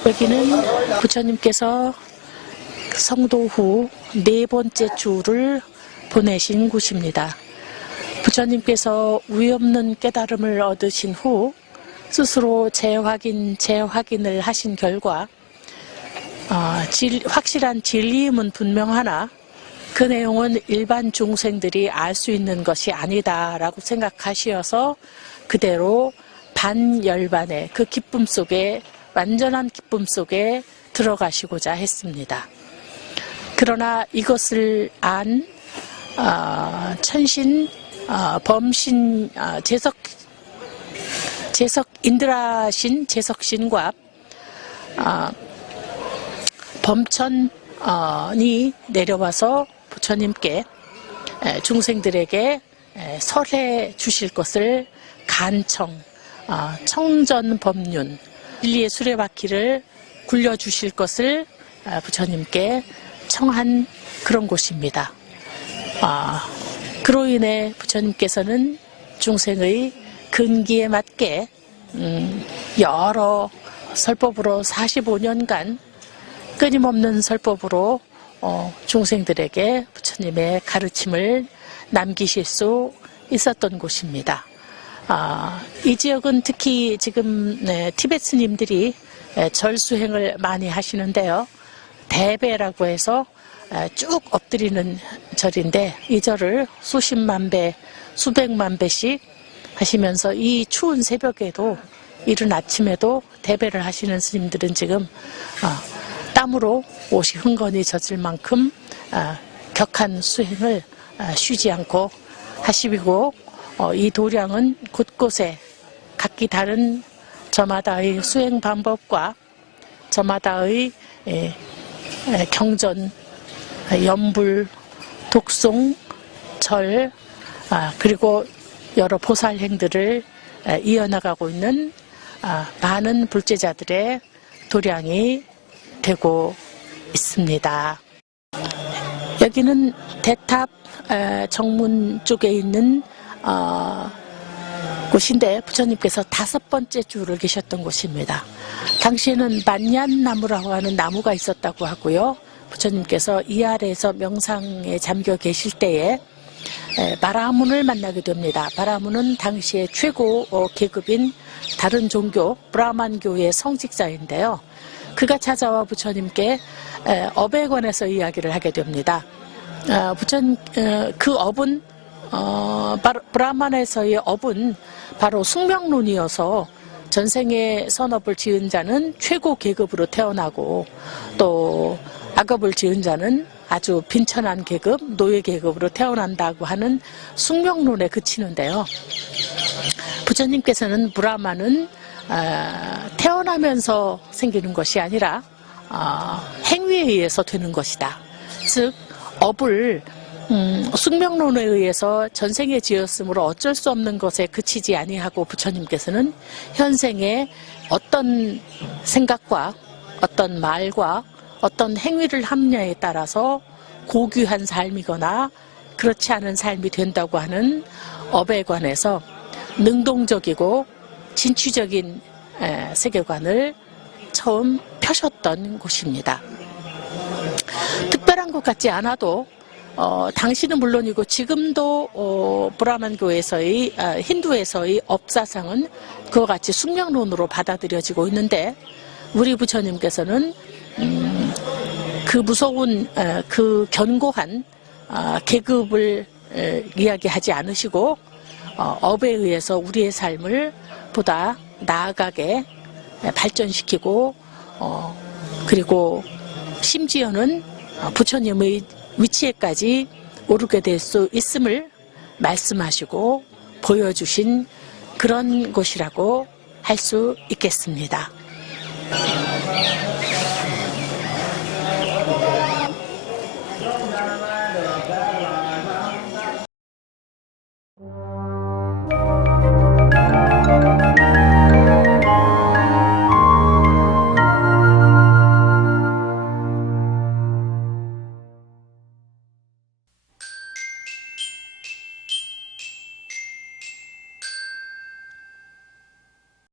여기는 부처님께서 성도 후 네 번째 주를 보내신 곳입니다. 부처님께서 위없는 깨달음을 얻으신 후 스스로 재확인, 재확인을 하신 결과 어, 질- 확실한 진리임은 분명하나 그 내용은 일반 중생들이 알 수 있는 것이 아니다라고 생각하시어서 그대로 반열반의 그 기쁨 속에 완전한 기쁨 속에 들어가시고자 했습니다. 그러나 이것을 안 어, 천신 어, 범신 어, 재석 재석 인드라신 재석신과 어, 범천이 내려와서 부처님께 에, 중생들에게 에, 설해 주실 것을 간청, 어, 청전법륜, 진리의 수레바퀴를 굴려 주실 것을 아, 부처님께 청한 그런 곳입니다. 아, 그로 인해 부처님께서는 중생의 근기에 맞게 음, 여러 설법으로 45년간 끊임없는 설법으로 어, 중생들에게 부처님의 가르침을 남기실 수 있었던 곳입니다. 아, 이 지역은 특히 지금 네, 티베트 스님들이 에, 절수행을 많이 하시는데요. 대배라고 해서 에, 쭉 엎드리는 절인데 이 절을 수십만 배, 수백만 배씩 하시면서 이 추운 새벽에도 이른 아침에도 대배를 하시는 스님들은 지금 어, 땀으로 옷이 흥건히 젖을 만큼 어, 격한 수행을 어, 쉬지 않고 하시고 어, 이 도량은 곳곳에 각기 다른 저마다의 수행 방법과 저마다의 에, 에, 경전, 연불, 독송, 절, 아, 그리고 여러 보살행들을 에, 이어나가고 있는 아, 많은 불제자들의 도량이 되고 있습니다. 여기는 대탑 에, 정문 쪽에 있는 어, 곳인데 부처님께서 다섯 번째 주를 계셨던 곳입니다. 당시에는 만년나무라고 하는 나무가 있었다고 하고요. 부처님께서 이 아래에서 명상에 잠겨 계실 때에 에, 바라문을 만나게 됩니다. 바라문은 당시의 최고 어, 계급인 다른 종교 브라만교의 성직자인데요. 그가 찾아와 부처님께 에, 업에 관해서 이야기를 하게 됩니다. 어, 부처님 어, 그 업은 어, 브라만에서의 업은 바로 숙명론이어서 전생에 선업을 지은 자는 최고 계급으로 태어나고 또 악업을 지은 자는 아주 빈천한 계급, 노예 계급으로 태어난다고 하는 숙명론에 그치는데요. 부처님께서는 브라만은 아, 태어나면서 생기는 것이 아니라 아, 행위에 의해서 되는 것이다. 즉 업을 음, 숙명론에 의해서 전생에 지었으므로 어쩔 수 없는 것에 그치지 아니하고 부처님께서는 현생에 어떤 생각과 어떤 말과 어떤 행위를 합냐에 따라서 고귀한 삶이거나 그렇지 않은 삶이 된다고 하는 업에 관해서 능동적이고 진취적인 에, 세계관을 처음 펴셨던 곳입니다. 특별한 것 같지 않아도 어, 당시는 물론이고 지금도 어, 브라만 교에서의 아, 힌두에서의 업사상은 그와 같이 숙명론으로 받아들여지고 있는데 우리 부처님께서는 음, 그 무서운 에, 그 견고한 아, 계급을 에, 이야기하지 않으시고 어, 업에 의해서 우리의 삶을 보다 나아가게 에, 발전시키고 어, 그리고 심지어는 어, 부처님의 위치에까지 오르게 될 수 있음을 말씀하시고 보여주신 그런 곳이라고 할 수 있겠습니다.